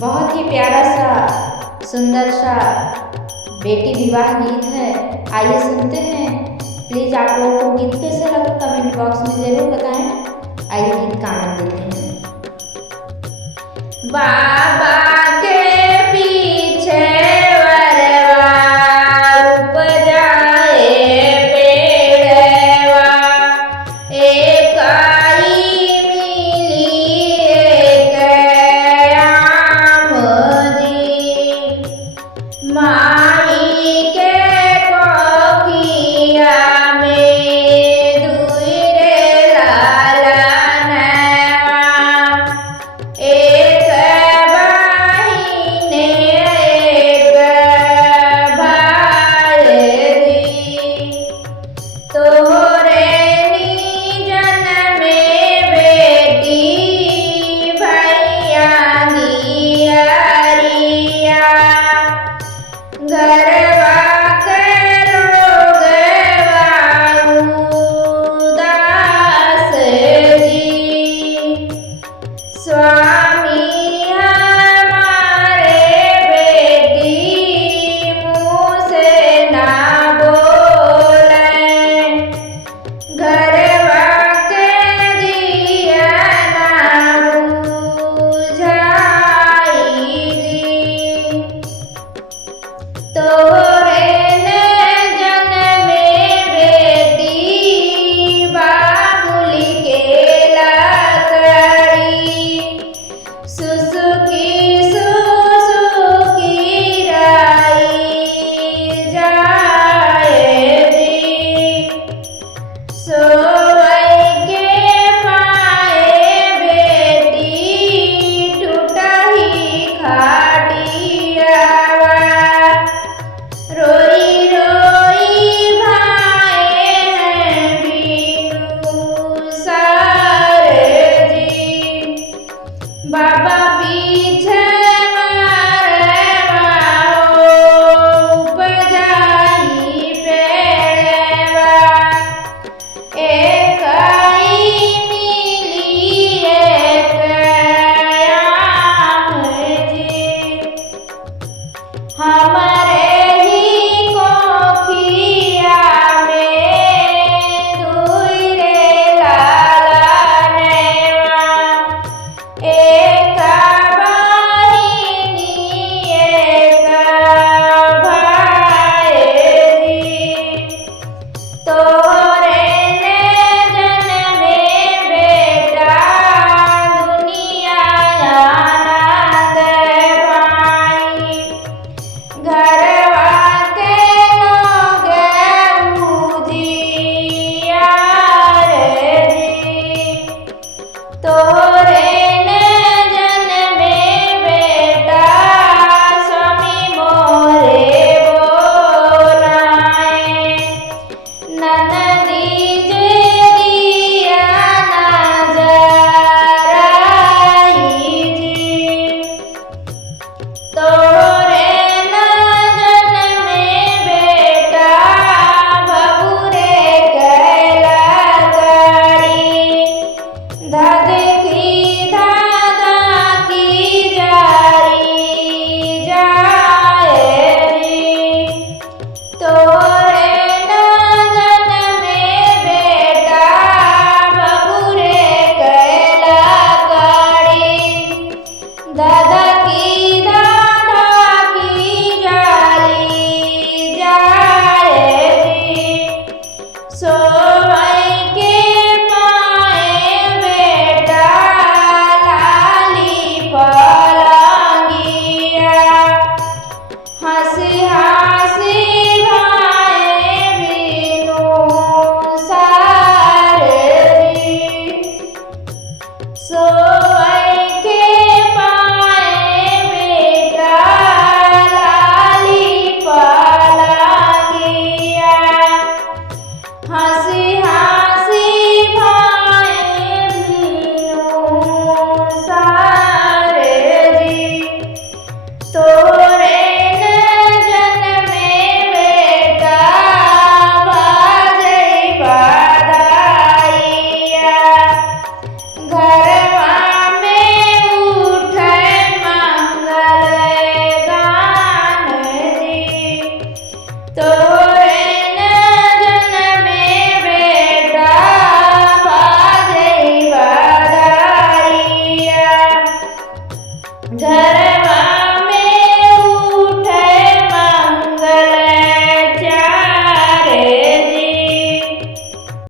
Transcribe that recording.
बहुत ही प्यारा सा सुंदर सा बेटी विवाह गीत है। आइए सुनते हैं। प्लीज़ आप लोगों को गीत कैसे लगा कमेंट बॉक्स में ज़रूर बताएं। आइए गीत का आनंद लेते हैं। बाबा के पीछे वरवा उपजाए पेड़वा, एक आई मिली एक आम जी, माई के कोखिया में दुई रे लालनवा, एक बहिन एक भाई जी, तोहरे निजन में बेटी भैया नियरिया, घरवा के लोगवा उदास जी, स्वामी हमारे बेटी मुँह से ना बोले, घरवा के दिया ना बुझाई जी, तोहरे नजन में बेटी बाबुली के लकड़ी, सुसुकी राई जाए जी, सोवै के पाए बेटी टूटही खाटियावा, रोई रोई भाए हैं बीनू सारे जी, बाबा पीछे मारवा उपजाई पेड़वा, एक आई मिली एक आम जी, हमारे ही कोखिया में दुई रे लालनवा, एक बहिनी एक भाई जी, तोहरे नजन में बेटा दुनिया आनंद पाई, घरवा के लोग उजियार जी, तोहरे नजन में बेटा स्वामी मोरे बोलाए, ननदी जे दिया नजराई जी, तोहरे नजन में बेटा भगुरे कैला करी, धधकी धाधकी जारी जाए जी, तोहरे नजन में बेटा भगुरे कैला करी, धधकी धाधकी जारी जाए जी, सोवै के पाए बेटा लाली पलंगिया, हंसी हंसी भाए बीनू सारे जी, सोवै के पाए बेटा लाली पलंगिया, हंसी